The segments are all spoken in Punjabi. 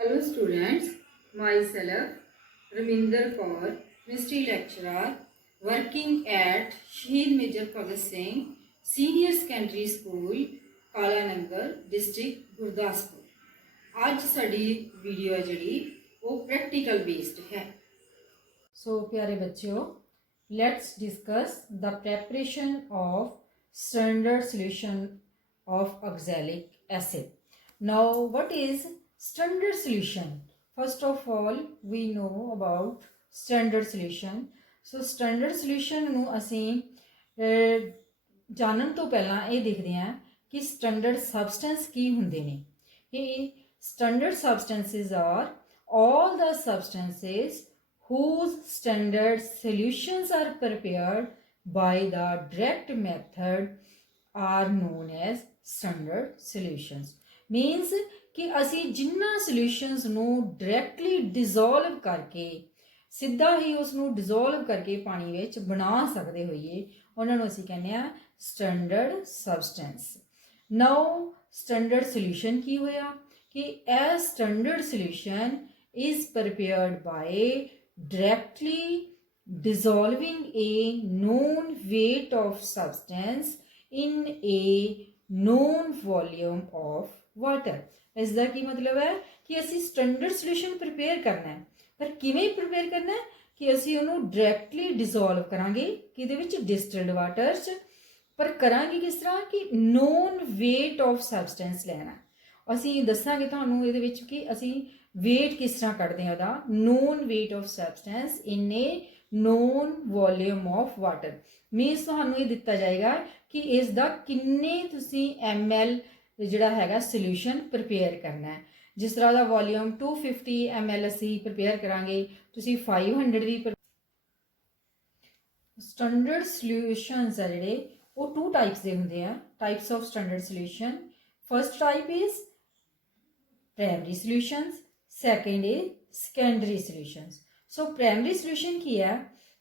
Hello students, myself Raminder Kaur, Mystery Lecturer, working at Shahid Major Bhagat Singh Senior Secondary School, Kala Nangal, District Gurdaspur। आज साड़ी वीडियो है जड़ी वो प्रैक्टिकल बेस्ड है। So प्यारे बच्चों, let's discuss the preparation of standard solution of oxalic acid. Now what is standard solution? First of all we know about standard solution. So standard solution ਨੂੰ ਅਸੀਂ ਜਾਣਨ ਤੋਂ ਪਹਿਲਾਂ ਇਹ ਦੇਖਦੇ ਹਾਂ ਕਿ ਸਟੈਂਡਰਡ ਸਬਸਟੈਂਸ ਕੀ ਹੁੰਦੇ ਨੇ। ਇਹ standard substances are all the substances whose standard solutions are prepared by the direct method are known as standard solutions. Means कि ਅਸੀਂ ਜਿੰਨਾ ਸੋਲੂਸ਼ਨਸ ਨੂੰ ਡਾਇਰੈਕਟਲੀ ਡਿਸੋਲਵ ਕਰਕੇ ਸਿੱਧਾ ਹੀ ਉਸ ਨੂੰ ਡਿਸੋਲਵ ਕਰਕੇ ਪਾਣੀ ਵਿੱਚ ਬਣਾ ਸਕਦੇ ਹੋਈਏ ਉਹਨਾਂ ਨੂੰ ਅਸੀਂ ਕਹਿੰਦੇ ਆ ਸਟੈਂਡਰਡ ਸਬਸਟੈਂਸ। ਨਾਓ ਸਟੈਂਡਰਡ ਸੋਲੂਸ਼ਨ ਕੀ ਹੋਇਆ ਕਿ ਇਹ standard solution is prepared by directly dissolving a known weight of substance in a known volume of water। ਇਸ ਦਾ ਕੀ ਮਤਲਬ ਹੈ ਕਿ ਅਸੀਂ ਸਟੈਂਡਰਡ ਸੋਲੂਸ਼ਨ ਪ੍ਰਿਪੇਅਰ ਕਰਨਾ ਹੈ, ਪਰ ਕਿਵੇਂ ਪ੍ਰਿਪੇਅਰ ਕਰਨਾ ਹੈ ਕਿ ਅਸੀਂ ਉਹਨੂੰ ਡਾਇਰੈਕਟਲੀ ਡਿਸੋਲਵ ਕਰਾਂਗੇ ਕਿਹਦੇ ਵਿੱਚ, ਡਿਸਟਿਲਡ ਵਾਟਰ 'ਚ। ਪਰ ਕਰਾਂਗੇ ਕਿਸ ਤਰ੍ਹਾਂ ਕਿ ਨੋਨ weight of substance ਲੈਣਾ। ਅਸੀਂ ਦੱਸਾਂਗੇ ਤੁਹਾਨੂੰ ਇਹਦੇ ਵਿੱਚ ਕਿ ਅਸੀਂ weight ਕਿਸ ਤਰ੍ਹਾਂ ਕੱਢਦੇ ਹਾਂ ਉਹਦਾ, known weight of substance in a known volume of water। Means ਤੁਹਾਨੂੰ ਇਹ ਦਿੱਤਾ ਜਾਏਗਾ ਕਿ ਇਸ ਦਾ ਕਿੰਨੇ ਤੁਸੀਂ ml ਜਿਹੜਾ ਹੈਗਾ ਸੋਲੂਸ਼ਨ ਪ੍ਰਿਪੇਅਰ ਕਰਨਾ ਹੈ। ਜਿਸ ਤਰ੍ਹਾਂ ਦਾ ਵੋਲਿਊਮ 250 ml ਅਸੀਂ ਪ੍ਰਿਪੇਅਰ ਕਰਾਂਗੇ, ਤੁਸੀਂ 500 ਵੀ। ਸਟੈਂਡਰਡ ਸੋਲੂਸ਼ਨਸ ਆ ਜਿਹੜੇ ਉਹ 2 ਟਾਈਪਸ ਦੇ ਹੁੰਦੇ ਆ, types of standard solution. First type is primary solutions, second is secondary solutions. So primary solution ਕੀ ਹੈ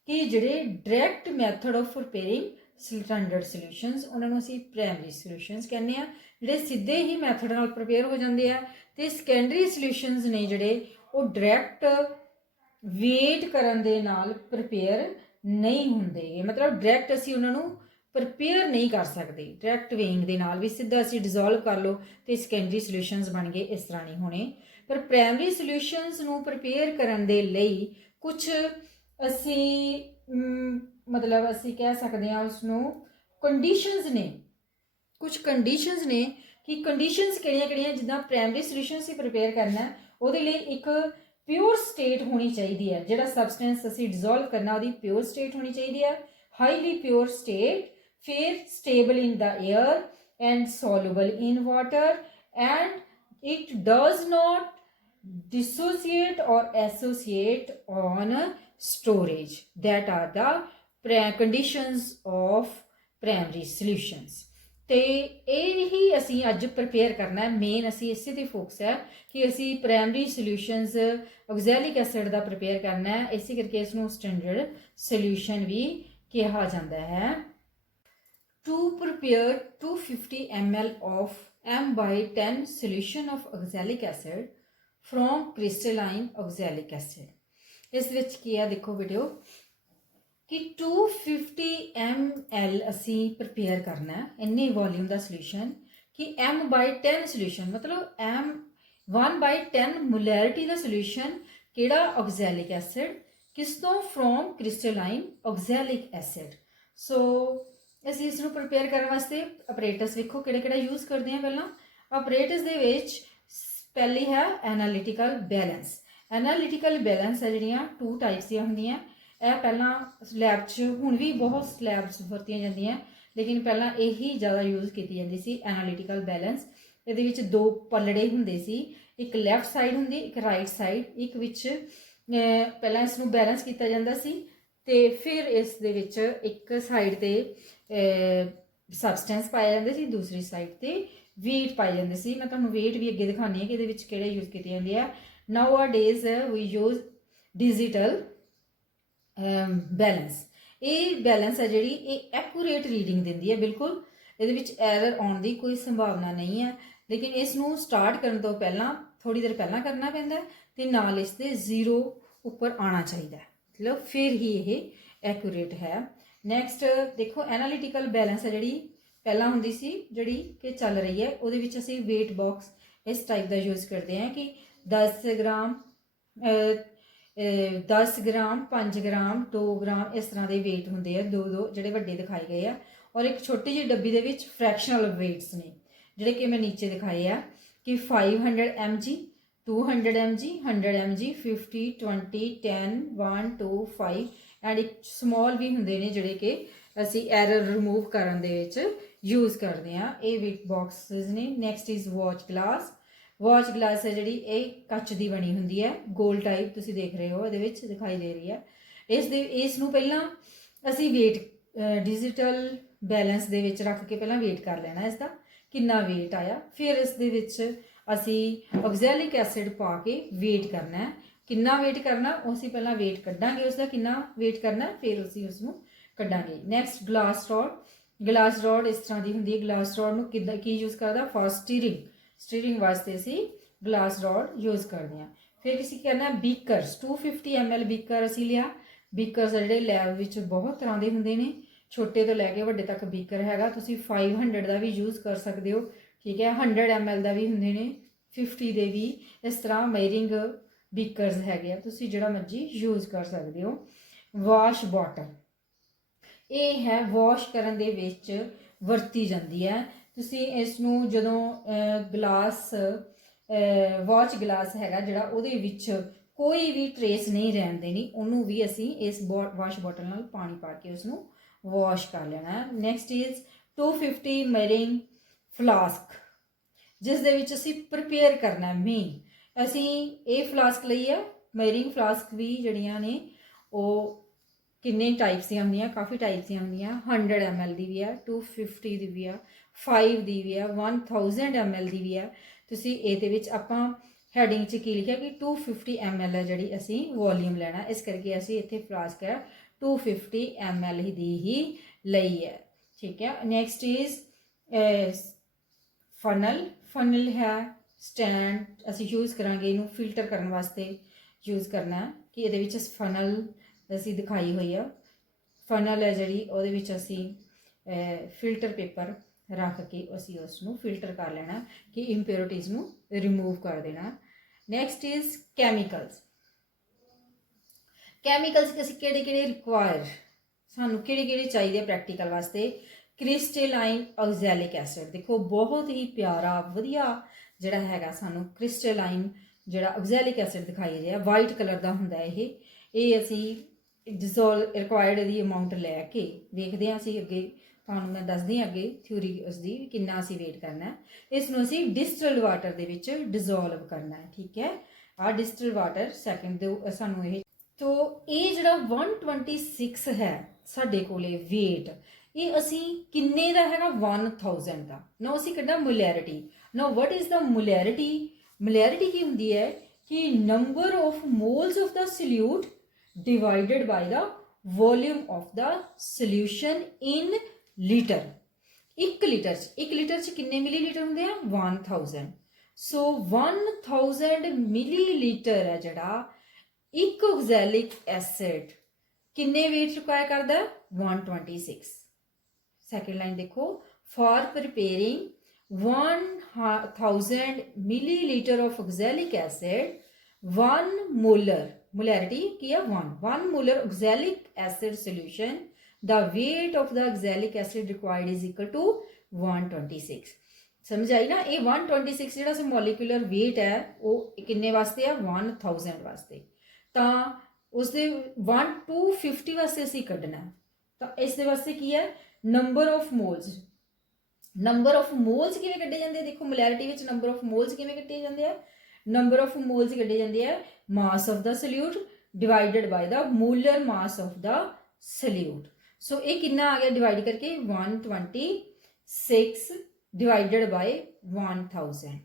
ਕਿ ਜਿਹੜੇ direct method of preparing standard solutions ਉਹਨਾਂ ਨੂੰ ਅਸੀਂ ਪ੍ਰਾਇਮਰੀ ਸੋਲੂਸ਼ਨਸ ਕਹਿੰਦੇ ਆ, ਜਿਹੜੇ ਸਿੱਧੇ ਹੀ ਮੈਥਡ ਨਾਲ ਪ੍ਰਿਪੇਅਰ ਹੋ ਜਾਂਦੇ ਆ। ਤੇ ਸੈਕੰਡਰੀ ਸੋਲੂਸ਼ਨਸ ਨੇ ਜਿਹੜੇ ਉਹ ਡਾਇਰੈਕਟ ਵੇਟ ਕਰਨ ਦੇ ਨਾਲ ਪ੍ਰਿਪੇਅਰ ਨਹੀਂ ਹੁੰਦੇ, ਮਤਲਬ ਡਾਇਰੈਕਟ ਅਸੀਂ ਉਹਨਾਂ ਨੂੰ ਪ੍ਰਿਪੇਅਰ ਨਹੀਂ ਕਰ ਸਕਦੇ। ਡਾਇਰੈਕਟ ਵੇਇੰਗ ਦੇ ਨਾਲ ਵੀ ਸਿੱਧਾ ਅਸੀਂ ਡਿਸੋਲਵ ਕਰ ਲਓ ਤੇ ਸੈਕੰਡਰੀ ਸੋਲੂਸ਼ਨਸ ਬਣ ਗਏ, ਇਸ ਤਰ੍ਹਾਂ ਨਹੀਂ ਹੋਣੇ। ਪਰ ਪ੍ਰਾਇਮਰੀ ਸੋਲੂਸ਼ਨਸ ਨੂੰ ਪ੍ਰਿਪੇਅਰ ਕਰਨ ਦੇ ਲਈ ਕੁਝ ਅਸੀਂ ਮਤਲਬ ਅਸੀਂ ਕਹਿ ਸਕਦੇ ਹਾਂ ਉਸ ਨੂੰ ਕੰਡੀਸ਼ਨਸ ਨੇ, ਕੁਝ ਕੰਡੀਸ਼ਨਸ ਨੇ ਕਿ ਕੰਡੀਸ਼ਨਸ ਕਿਹੜੀਆਂ-ਕਿਹੜੀਆਂ। ਜਿੱਦਾਂ ਪ੍ਰਾਇਮਰੀ ਸੋਲੂਸ਼ਨ ਅਸੀਂ ਪ੍ਰਿਪੇਅਰ ਕਰਨਾ ਉਹਦੇ ਲਈ ਇੱਕ ਪਿਓਰ ਸਟੇਟ ਹੋਣੀ ਚਾਹੀਦੀ ਹੈ, ਜਿਹੜਾ ਸਬਸਟੈਂਸ ਅਸੀਂ ਡਿਸੋਲਵ ਕਰਨਾ ਉਹਦੀ ਪਿਓਰ ਸਟੇਟ ਹੋਣੀ ਚਾਹੀਦੀ ਹੈ, ਹਾਈਲੀ ਪਿਓਰ ਸਟੇਟ। ਫਿਰ stable in the air and soluble in water, and it does not dissociate or associate on storage. That are the conditions of primary solutions। ਤੇ ਇਹ ਹੀ ਅਸੀਂ ਅੱਜ ਪ੍ਰਿਪੇਅਰ ਕਰਨਾ ਹੈ। ਮੇਨ ਅਸੀਂ ਇਸੇ 'ਤੇ ਫੋਕਸ ਹੈ ਕਿ ਅਸੀਂ ਪ੍ਰਾਇਮਰੀ ਸੋਲੂਸ਼ਨਸ ਆਕਜ਼ੈਲਿਕ ਐਸਿਡ ਦਾ ਪ੍ਰਿਪੇਅਰ ਕਰਨਾ ਹੈ, ਇਸੇ ਕਰਕੇ ਇਸ ਨੂੰ ਸਟੈਂਡਰਡ ਸੋਲੂਸ਼ਨ ਵੀ ਕਿਹਾ ਜਾਂਦਾ ਹੈ। To prepare 250 ml of M/10 solution of oxalic acid from crystalline oxalic acid। ਇਸ ਵਿੱਚ ਕੀ ਹੈ ਦੇਖੋ ਵੀਡੀਓ ਕਿ 250 ml ਅਸੀਂ ਪ੍ਰਿਪੇਅਰ ਕਰਨਾ ਹੈ, ਇੰਨੇ ਵੋਲਿਊਮ ਦਾ ਸੋਲੂਸ਼ਨ ਕਿ M/10 ਸੋਲੂਸ਼ਨ ਮਤਲਬ 1/10 ਮੋਲੈਰਿਟੀ ਦਾ ਸੋਲੂਸ਼ਨ ਕਿਹੜਾ, ਆਕਜ਼ੈਲਿਕ ਐਸਿਡ। ਕਿਸ ਤੋਂ, ਫਰੋਮ ਕ੍ਰਿਸਟਲਾਈਨ ਆਕਜ਼ੈਲਿਕ ਐਸਿਡ। ਸੋ ਅਸੀਂ ਇਸ ਨੂੰ ਪ੍ਰਿਪੇਅਰ ਕਰਨ ਵਾਸਤੇ ਆਪਰੇਟਸ ਵੇਖੋ ਕਿਹੜਾ ਯੂਜ਼ ਕਰਦੇ ਹਾਂ। ਪਹਿਲਾਂ ਆਪਰੇਟਸ ਦੇ ਵਿੱਚ ਪਹਿਲੀ ਹੈ ਐਨਾਲਿਟੀਕਲ ਬੈਲੈਂਸ। ਐਨਾਲਿਟੀਕਲ ਬੈਲੈਂਸ ਹੈ ਜਿਹੜੀਆਂ 2 ਟਾਈਪਸ ਦੀਆਂ ਹੁੰਦੀਆਂ। ਇਹ ਪਹਿਲਾਂ ਲੈਬ 'ਚ, ਹੁਣ ਵੀ ਬਹੁਤ ਲੈਬਸ ਵਰਤੀਆਂ ਜਾਂਦੀਆਂ, ਲੇਕਿਨ ਪਹਿਲਾਂ ਇਹੀ ਜ਼ਿਆਦਾ ਯੂਜ਼ ਕੀਤੀ ਜਾਂਦੀ ਸੀ ਐਨਾਲਿਟੀਕਲ ਬੈਲੈਂਸ। ਇਹਦੇ ਵਿੱਚ 2 ਪਲੜੇ ਹੁੰਦੇ ਸੀ, ਇੱਕ ਲੈਫਟ ਸਾਈਡ ਹੁੰਦੀ, ਇੱਕ ਰਾਈਟ ਸਾਈਡ। ਇੱਕ ਵਿੱਚ ਪਹਿਲਾਂ ਇਸ ਨੂੰ ਬੈਲੈਂਸ ਕੀਤਾ ਜਾਂਦਾ ਸੀ ਤੇ ਫਿਰ ਇਸ ਦੇ ਵਿੱਚ ਇੱਕ ਸਾਈਡ 'ਤੇ ਸਬਸਟੈਂਸ ਪਾਏ ਜਾਂਦੇ ਸੀ, ਦੂਸਰੀ ਸਾਈਡ 'ਤੇ weight ਪਾਏ ਜਾਂਦੇ ਸੀ। ਮੈਂ ਤੁਹਾਨੂੰ weight ਵੀ ਅੱਗੇ ਦਿਖਾਉਂਦੀ ਹਾਂ ਕਿ ਇਹਦੇ ਵਿੱਚ ਕਿਹੜੇ ਯੂਜ਼ ਕੀਤੇ ਜਾਂਦੇ ਆ। ਨਾਓ ਆ ਡੇਜ਼ ਵੀ ਯੂਜ਼ ਡਿਜੀਟਲ ਬੈਲੈਂਸ। ਇਹ ਬੈਲੈਂਸ ਹੈ ਜਿਹੜੀ ਇਹ ਐਕੂਰੇਟ ਰੀਡਿੰਗ ਦਿੰਦੀ ਹੈ ਬਿਲਕੁਲ, ਇਹਦੇ ਵਿੱਚ ਐਰਰ ਆਉਣ ਦੀ ਕੋਈ ਸੰਭਾਵਨਾ ਨਹੀਂ ਹੈ। ਲੇਕਿਨ ਇਸ ਨੂੰ ਸਟਾਰਟ ਕਰਨ ਤੋਂ ਪਹਿਲਾਂ ਥੋੜੀ ਦੇਰ ਪਹਿਲਾਂ ਕਰਨਾ ਪੈਂਦਾ ਤੇ ਨਾਲ ਇਸ ਦੇ 0 ਉੱਪਰ ਆਉਣਾ ਚਾਹੀਦਾ, ਮਤਲਬ ਫਿਰ ਹੀ ਇਹ ਐਕੂਰੇਟ ਹੈ। ਨੈਕਸਟ ਦੇਖੋ ਐਨਾਲੀਟੀਕਲ ਬੈਲੈਂਸ ਹੈ ਜਿਹੜੀ ਪਹਿਲਾਂ ਹੁੰਦੀ ਸੀ, ਜਿਹੜੀ ਕਿ ਚੱਲ ਰਹੀ ਹੈ, ਉਹਦੇ ਵਿੱਚ ਅਸੀਂ weight box ਇਸ ਟਾਈਪ ਦਾ ਯੂਜ਼ ਕਰਦੇ ਹਾਂ ਕਿ 10 ਗ੍ਰਾਮ 10 ਗ੍ਰਾਮ 5 ਗ੍ਰਾਮ 2 ਗ੍ਰਾਮ ਇਸ ਤਰ੍ਹਾਂ ਦੇ weight ਹੁੰਦੇ ਆ, ਦੋ ਜਿਹੜੇ ਵੱਡੇ ਦਿਖਾਏ ਗਏ ਆ, ਔਰ ਇੱਕ ਛੋਟੀ ਜਿਹੀ ਡੱਬੀ ਦੇ ਵਿੱਚ ਫ੍ਰੈਕਸ਼ਨਲ weights ਨੇ ਜਿਹੜੇ ਕਿ ਮੈਂ ਨੀਚੇ ਦਿਖਾਏ ਆ ਕਿ 500 mg 200 mg 100 mg 50 20 10 1 2 5 ਐਂਡ ਇੱਕ ਸਮੋਲ ਵੀ ਹੁੰਦੇ ਨੇ ਜਿਹੜੇ ਕਿ ਅਸੀਂ ਐਰਰ ਰਿਮੂਵ ਕਰਨ ਦੇ ਵਿੱਚ ਯੂਜ਼ ਕਰਦੇ ਹਾਂ। ਇਹ weight boxes ਨੇ। ਨੈਕਸਟ ਇਜ਼ ਵਾਚ ਗਲਾਸ ਹੈ ਜਿਹੜੀ ਇਹ ਕੱਚ ਦੀ ਬਣੀ ਹੁੰਦੀ ਹੈ, ਗੋਲ ਟਾਈਪ ਤੁਸੀਂ ਦੇਖ ਰਹੇ ਹੋ ਇਹਦੇ ਵਿੱਚ ਦਿਖਾਈ ਦੇ ਰਹੀ ਹੈ। ਇਸ ਨੂੰ ਪਹਿਲਾਂ ਅਸੀਂ weight ਡਿਜੀਟਲ ਬੈਲੈਂਸ ਦੇ ਵਿੱਚ ਰੱਖ ਕੇ ਪਹਿਲਾਂ ਵੇਟ ਕਰ ਲੈਣਾ ਇਸ ਦਾ ਕਿੰਨਾ weight ਆਇਆ, ਫਿਰ ਇਸ ਦੇ ਵਿੱਚ ਅਸੀਂ ਆਕਜ਼ੈਲਿਕ ਐਸਿਡ ਪਾ ਕੇ ਵੇਟ ਕਰਨਾ ਹੈ। ਕਿੰਨਾ ਵੇਟ ਕਰਨਾ ਉਹ ਅਸੀਂ ਪਹਿਲਾਂ ਵੇਟ ਕੱਢਾਂਗੇ, ਉਸ ਦਾ ਕਿੰਨਾ ਵੇਟ ਕਰਨਾ ਫਿਰ ਅਸੀਂ ਉਸ ਨੂੰ ਕੱਢਾਂਗੇ। ਨੈਕਸਟ ਗਲਾਸ ਰੋਡ ਇਸ ਤਰ੍ਹਾਂ ਦੀ ਹੁੰਦੀ ਹੈ। ਗਲਾਸ ਰੋਡ ਨੂੰ ਕਿੱਦਾਂ ਕੀ ਯੂਜ਼ ਕਰਦਾ, ਫॉर ਸਟੀਰਿੰਗ ਵਾਸਤੇ ਅਸੀਂ ਗਲਾਸ ਰੋਡ ਯੂਜ਼ ਕਰਦੇ ਹਾਂ। ਫਿਰ ਅਸੀਂ ਕਰਨਾ ਬੀਕਰਸ 250 ml ਬੀਕਰ ਅਸੀਂ ਲਿਆ। ਬੀਕਰਸ ਜਿਹੜੇ ਲੈਬ ਵਿੱਚ ਬਹੁਤ ਤਰ੍ਹਾਂ ਦੇ ਹੁੰਦੇ ਨੇ, ਛੋਟੇ ਤੋਂ ਲੈ ਕੇ ਵੱਡੇ ਤੱਕ ਬੀਕਰ ਹੈਗਾ। ਤੁਸੀਂ 500 ਦਾ ਵੀ ਯੂਜ਼ ਕਰ ਸਕਦੇ ਹੋ, ਠੀਕ ਹੈ, 100 ml ਦਾ ਵੀ ਹੁੰਦੇ ਨੇ, 50 ਦੇ ਵੀ, ਇਸ ਤਰ੍ਹਾਂ ਮੇਰਿੰਗ ਬੀਕਰਸ ਹੈਗੇ ਆ, ਤੁਸੀਂ ਜਿਹੜਾ ਮਰਜੀ ਯੂਜ਼ ਕਰ ਸਕਦੇ ਹੋ। ਵਾਸ਼ ਬੋਟਲ ਇਹ ਹੈ ਵਾਸ਼ ਕਰਨ ਦੇ ਵਿੱਚ ਵਰਤੀ ਜਾਂਦੀ ਹੈ। ਤੁਸੀਂ ਇਸ ਨੂੰ ਜਦੋਂ ਗਲਾਸ ਵਾਚ ਗਲਾਸ ਹੈਗਾ ਜਿਹੜਾ ਉਹਦੇ ਵਿੱਚ ਕੋਈ ਵੀ ਟਰੇਸ ਨਹੀਂ ਰਹਿਣ ਦੇਣੀ, ਉਹਨੂੰ ਵੀ ਅਸੀਂ ਇਸ ਵਾਸ਼ ਬੋਟਲ ਨਾਲ ਪਾਣੀ ਪਾ ਕੇ ਉਸ ਨੂੰ ਵਾਸ਼ ਕਰ ਲੈਣਾ। ਨੈਕਸਟ ਇਜ਼ 250 ਮੇਰਿੰਗ ਫਲਾਸਕ ਜਿਸ ਦੇ ਵਿੱਚ ਅਸੀਂ ਪ੍ਰਪੇਅਰ ਕਰਨਾ ਮੇਨ। ਅਸੀਂ ਇਹ ਫਲਾਸਕ ਲਈ ਹੈ। ਮੇਰਿੰਗ ਫਲਾਸਕ ਵੀ ਜਿਹੜੀਆਂ ਨੇ ਉਹ ਕਿੰਨੇ ਟਾਈਪਸ ਦੀਆਂ ਹੁੰਦੀਆਂ, ਕਾਫੀ ਟਾਈਪਸ ਦੀਆਂ ਹੁੰਦੀਆਂ। 100 ml ਦੀ ਵੀ ਹੈ, 250 ਦੀ ਵੀ ਹੈ, 5 ਦੀ ਵੀ ਹੈ, 1000 ml ਦੀ ਵੀ ਹੈ। ਤੁਸੀਂ ਇਹਦੇ ਵਿੱਚ ਆਪਾਂ ਹੈਡਿੰਗ 'ਚ ਕੀ ਲਿਖਿਆ ਕਿ 250 ml ਹੈ ਜਿਹੜੀ ਅਸੀਂ ਵੋਲੀਅਮ ਲੈਣਾ, ਇਸ ਕਰਕੇ ਅਸੀਂ ਇੱਥੇ ਫਲਾਸਕ ਹੈ 250 ml ਦੀ ਹੀ ਲਈ ਹੈ, ਠੀਕ ਹੈ। ਨੈਕਸਟ ਇਜ਼ ਫਨਲ ਹੈ ਸਟੈਂਡ, ਅਸੀਂ ਯੂਜ਼ ਕਰਾਂਗੇ ਇਹਨੂੰ ਫਿਲਟਰ ਕਰਨ ਵਾਸਤੇ ਯੂਜ਼ ਕਰਨਾ ਕਿ ਇਹਦੇ ਵਿੱਚ ਫਨਲ ਅਸੀਂ ਦਿਖਾਈ ਹੋਈ ਆ। ਫਨਲ ਹੈ ਜਿਹੜੀ ਉਹਦੇ ਵਿੱਚ ਅਸੀਂ ਫਿਲਟਰ ਪੇਪਰ ਰੱਖ ਕੇ ਅਸੀਂ ਉਸ ਨੂੰ ਫਿਲਟਰ ਕਰ ਲੈਣਾ ਕਿ ਇੰਪਿਓਰਿਟੀਜ਼ ਨੂੰ ਰਿਮੂਵ ਕਰ ਦੇਣਾ। ਨੈਕਸਟ ਇਜ਼ ਕੈਮੀਕਲਸ ਅਸੀਂ ਕਿਹੜੇ ਰਿਕੁਆਇਰ, ਸਾਨੂੰ ਕਿਹੜੇ ਚਾਹੀਦੇ ਆ ਪ੍ਰੈਕਟੀਕਲ ਵਾਸਤੇ। ਕ੍ਰਿਸਟਲਾਈਨ ਆਕਜ਼ੈਲਿਕ ਐਸਿਡ, ਦੇਖੋ ਬਹੁਤ ਹੀ ਪਿਆਰਾ ਵਧੀਆ ਜਿਹੜਾ ਹੈਗਾ ਸਾਨੂੰ ਕ੍ਰਿਸਟਲਾਈਨ ਜਿਹੜਾ ਆਕਜ਼ੈਲਿਕ ਐਸਿਡ ਦਿਖਾਈ ਰਿਹਾ, ਵਾਈਟ ਕਲਰ ਦਾ ਹੁੰਦਾ ਇਹ ਅਸੀਂ ਰਿਕੁਆਇਰਡ ਦੀ ਅਮਾਊਂਟ ਲੈ ਕੇ ਵੇਖਦੇ ਹਾਂ। ਅਸੀਂ ਅੱਗੇ ਤੁਹਾਨੂੰ ਮੈਂ ਦੱਸਦੀ ਹਾਂ ਅੱਗੇ ਥਿਊਰੀ ਉਸਦੀ ਕਿੰਨਾ ਅਸੀਂ ਵੇਟ ਕਰਨਾ ਹੈ। ਇਸ ਨੂੰ ਅਸੀਂ ਡਿਸਟਿਲਡ ਵਾਟਰ ਦੇ ਵਿੱਚ ਡਿਜ਼ੋਲਵ ਕਰਨਾ ਹੈ, ਠੀਕ ਹੈ। ਆਹ ਡਿਸਟਿਲਡ ਵਾਟਰ ਸੈਕਿੰਡ ਦੇ ਸਾਨੂੰ ਇਹ ਤੋ ਇਹ ਜਿਹੜਾ 126 ਹੈ ਸਾਡੇ ਕੋਲੇ weight, ਇਹ ਅਸੀਂ ਕਿੰਨੇ ਦਾ ਹੈਗਾ 1000 ਦਾ। ਨਾ ਅਸੀਂ ਕੱਢਣਾ ਮੋਲੈਰਿਟੀ। ਨਾ ਵਟ ਇਜ਼ ਦਾ ਮੋਲੈਰਿਟੀ ਕੀ ਹੁੰਦੀ ਹੈ ਕਿ number of moles of the solute divided by the volume of the solution in liter। 1 litre ਚ ਕਿੰਨੇ ਮਿਲੀਲੀਟਰ ਹੁੰਦੇ ਆ 1000। ਸੋ 1000 ਮਿਲੀਲੀਟਰ ਹੈ ਜਿਹੜਾ ਇੱਕ ਆਕਜ਼ੈਲਿਕ ਐਸਿਡ ਕਿੰਨੇ weight ਰਿਕੁਆਇਰ ਕਰਦਾ 126। ਸੈਕਿੰਡ ਲਾਈਨ ਦੇਖੋ, for preparing 1000 milliliter of oxalic acid 1 molar molarity ਕੀ ਹੈ 1 molar oxalic acid solution, the weight of the oxalic acid required is equal to 126। ਸਮਝ ਆਈ ਨਾ। ਇਹ 126 ਜਿਹੜਾ ਸੀ ਮੋਲੀਕੂਲਰ weight ਹੈ ਉਹ ਕਿੰਨੇ ਵਾਸਤੇ ਆ 1000 ਵਾਸਤੇ। ਤਾਂ ਉਸਦੇ 250 ਵਾਸਤੇ ਅਸੀਂ ਕੱਢਣਾ, ਤਾਂ ਇਸ ਦੇ ਵਾਸਤੇ ਕੀ ਹੈ ਨੰਬਰ ਆਫ ਮੋਲਸ ਕਿਵੇਂ ਕੱਢੇ ਜਾਂਦੇ ਆ। ਦੇਖੋ ਮੋਲੈਰਿਟੀ ਵਿੱਚ ਨੰਬਰ ਆਫ ਮੋਲਸ ਕਿਵੇਂ ਕੱਢੇ ਜਾਂਦੇ ਆ, ਨੰਬਰ ਆਫ ਮੋਲਸ ਕੱਢੇ ਜਾਂਦੇ ਆ mass of the solute divided by the molar mass of the solute. So ਇਹ ਕਿੰਨਾ ਆ ਗਿਆ ਡਿਵਾਈਡ ਕਰਕੇ 126 ਡਿਵਾਈਡਡ ਬਾਈ 1000,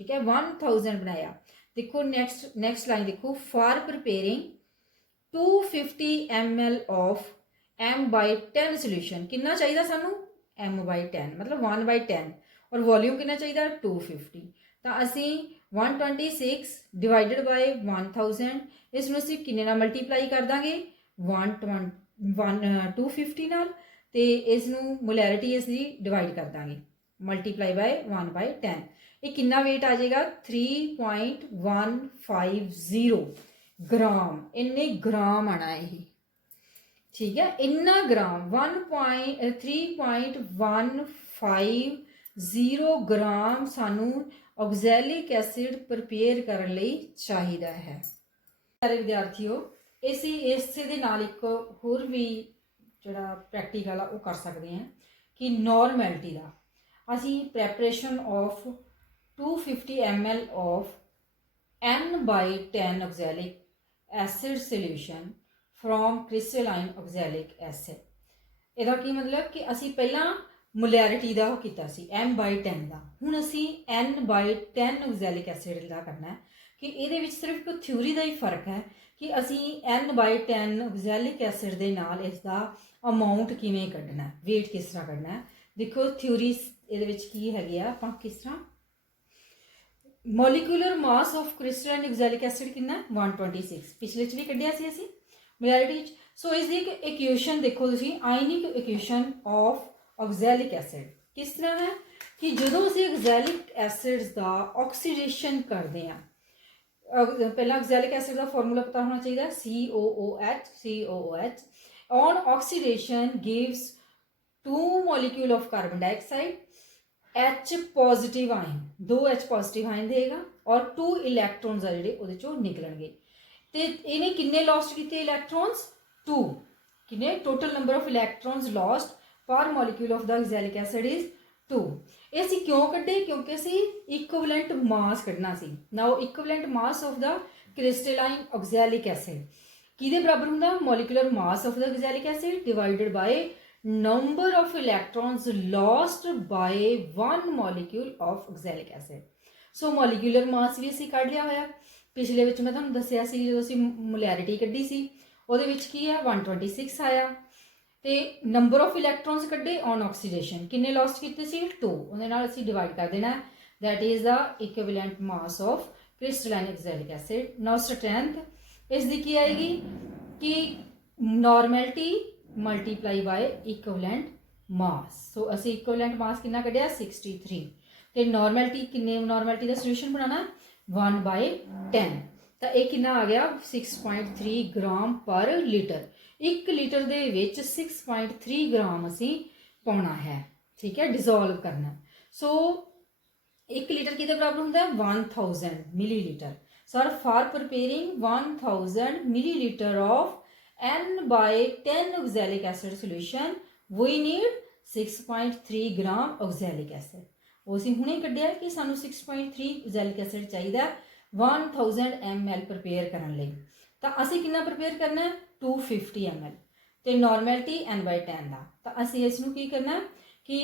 ਠੀਕ ਹੈ 1000 ਬਣਾਇਆ। ਦੇਖੋ ਨੈਕਸਟ ਲਾਈਨ ਦੇਖੋ, for preparing 250 ml of m/10 solution, ਕਿੰਨਾ ਚਾਹੀਦਾ ਸਾਨੂੰ m/10 ਮਤਲਬ 1/10 ਔਰ ਵੋਲਿਊਮ ਕਿੰਨਾ ਚਾਹੀਦਾ 250। ਤਾਂ ਅਸੀਂ 126 ਡਿਵਾਈਡਡ ਬਾਈ 1000, ਇਸ ਨੂੰ ਅਸੀਂ ਕਿੰਨੇ ਨਾਲ ਮਲਟੀਪਲਾਈ ਕਰ ਦਾਂਗੇ 250 ਨਾਲ, ਤੇ ਇਸ ਨੂੰ ਮੋਲੈਰਿਟੀ ਇਸ ਦੀ ਡਿਵਾਈਡ ਕਰ ਦਾਂਗੇ ਮਲਟੀਪਲਾਈ ਬਾਈ 1/10। ਇਹ ਕਿੰਨਾ weight ਆ ਜਾਏਗਾ 3.150 ਗ੍ਰਾਮ, ਇੰਨੇ ਗ੍ਰਾਮ ਆਣਾ ਇਹ, ਠੀਕ ਹੈ। ਇੰਨਾ ਗ੍ਰਾਮ 3.150 ਗ੍ਰਾਮ ਸਾਨੂੰ ਆਕਜ਼ੈਲਿਕ ਐਸਿਡ ਪ੍ਰਪੇਅਰ ਕਰਨ ਲਈ ਚਾਹੀਦਾ ਹੈ। ਸਾਰੇ ਵਿਦਿਆਰਥੀਓ, ਅਸੀਂ ਇਸੇ ਦੇ ਨਾਲ ਇੱਕ ਹੋਰ ਵੀ ਜਿਹੜਾ ਪ੍ਰੈਕਟੀਕਲ ਆ ਉਹ ਕਰ ਸਕਦੇ ਹਾਂ ਕਿ ਨੋਰਮੈਲਿਟੀ ਦਾ ਅਸੀਂ preparation of 250 ml of n/10 oxalic acid solution from crystalline oxalic acid। ਇਹਦਾ ਕੀ ਮਤਲਬ ਕਿ ਅਸੀਂ ਪਹਿਲਾਂ ਮੋਲੈਰਿਟੀ ਦਾ ਉਹ ਕੀਤਾ ਸੀ m/10 ਦਾ, ਹੁਣ ਅਸੀਂ n/10 oxalic acid ਦਾ ਕਰਨਾ ਹੈ ਕਿ ਇਹਦੇ ਵਿੱਚ ਸਿਰਫ ਇੱਕ ਥਿਊਰੀ ਦਾ ਹੀ ਫਰਕ ਹੈ ਕਿ ਅਸੀਂ n/10 oxalic acid ਦੇ ਨਾਲ ਇਸ ਦਾ ਅਮਾਊਂਟ ਕਿਵੇਂ ਕੱਢਣਾ, weight ਕਿਸ ਤਰ੍ਹਾਂ ਕੱਢਣਾ ਹੈ। ਦੇਖੋ ਥਿਊਰੀ ਇਹਦੇ ਵਿੱਚ ਕੀ ਹੈਗੀ ਆ, ਆਪਾਂ ਕਿਸ ਤਰ੍ਹਾਂ molecular mass of ਕ੍ਰਿਸਟਲਾਈਨ oxalic acid ਕਿੰਨਾ 126, ਪਿਛਲੇ ਚ ਵੀ ਕੱਢਿਆ ਸੀ ਅਸੀਂ ਮੋਲੈਰਿਟੀ ਚ। ਸੋ ਇਸ ਦੀ ਇੱਕ ਇਕੁਏਸ਼ਨ ਦੇਖੋ ਤੁਸੀਂ, ਆਇਨਿਕ ਇਕੁਏਸ਼ਨ ਆਫ ਆਕਜ਼ੈਲਿਕ ਐਸਿਡ ਕਿਸ ਤਰ੍ਹਾਂ ਹੈ ਕਿ ਜਦੋਂ ਅਸੀਂ ਆਕਜ਼ੈਲਿਕ ਐਸਿਡਸ ਦਾ ਆਕਸੀਡੇਸ਼ਨ ਕਰਦੇ ਹਾਂ, ਪਹਿਲਾਂ ਆਕਜ਼ੈਲਿਕ ਐਸਿਡ ਦਾ ਫਾਰਮੂਲਾ ਪਤਾ ਹੋਣਾ ਚਾਹੀਦਾ COOH on oxidation gives 2 molecule of carbon dioxide, H positive ion 2 H positive ion देगा और 2 इलैक्ट्रॉन्स आ ਜਿਹੜੇ ਉਹਦੇ ਚੋਂ ਨਿਕਲਣਗੇ। ਤੇ ਇਹਨੇ ਕਿੰਨੇ ਲੌਸਟ ਕੀਤੇ ਇਲੈਕਟ੍ਰॉन्स 2, ਕਿੰਨੇ total number of electrons lost per molecule of the oxalic acid is 2। ਇਹ ਅਸੀਂ ਕਿਉਂ ਕੱਢੇ, ਕਿਉਂਕਿ ਅਸੀਂ ਇਕੁਇਵਲੈਂਟ ਮਾਸ ਕੱਢਣਾ ਸੀ। Now equivalent mass of the crystalline oxalic acid ਕਿਹਦੇ ਬਰਾਬਰ ਹੁੰਦਾ, molecular mass of the oxalic acid divided by number of electrons lost by one molecule of oxalic acid। So molecular mass ਵੀ ਅਸੀਂ ਕੱਢ ਲਿਆ ਹੋਇਆ। ਪਿਛਲੇ ਵਿੱਚ ਮੈਂ ਤੁਹਾਨੂੰ ਦੱਸਿਆ ਸੀ ਜਦੋਂ ਅਸੀਂ ਮੋਲੈਰਿਟੀ ਕੱਢੀ ਸੀ ਉਹਦੇ ਵਿੱਚ ਕੀ ਹੈ 126 ਆਇਆ, ਤੇ ਨੰਬਰ ਆਫ ਇਲੈਕਟ੍ਰॉन्स ਕੱਢੇ ਔਨ ਆਕਸੀਡੇਸ਼ਨ ਕਿੰਨੇ ਲੋਸਟ ਕੀਤੇ ਸੀ 2, ਉਹਦੇ ਨਾਲ ਅਸੀਂ ਡਿਵਾਈਡ ਕਰ ਦੇਣਾ, that is the equivalent mass of crystalline oxalic acid। now strength ਇਸ ਦੀ ਕੀ ਆਏਗੀ ਕਿ ਨੋਰਮੈਲਿਟੀ मल्टीप्लाई बाय इक्विवेलेंट मास। सो असी इक्विवेलेंट मास कितना कढ़िया 63, ते नॉर्मैलिटी किन्ने नॉर्मैलिटी का सोल्यूशन बनाना 1/10, तो ये कितना आ गया 6.3 ग्राम पर लीटर। 1 लीटर दे विच 6.3 ग्राम असी पाना है, ठीक है, डिजोल्व करना। सो 1 लीटर किहदे बराबर हुंदा 1000 millilitre. Sir for preparing 1000 millilitre of n/10 oxalic acid solution we need 6.3 gram oxalic acid। वो ਅਸੀਂ ਹੁਣੇ ਕੱਢਿਆ ਕਿ ਸਾਨੂੰ 6.3 oxalic acid ਚਾਹੀਦਾ 1000 ml ਪ੍ਰਪੇਅਰ ਕਰਨ ਲਈ। ਤਾਂ ਅਸੀਂ ਕਿੰਨਾ ਪ੍ਰਪੇਅਰ ਕਰਨਾ 250 ml, ਤੇ ਨਾਰਮੈਲਿਟੀ n/10 ਦਾ। ਤਾਂ ਅਸੀਂ ਇਸ ਨੂੰ ਕੀ ਕਰਨਾ ਕਿ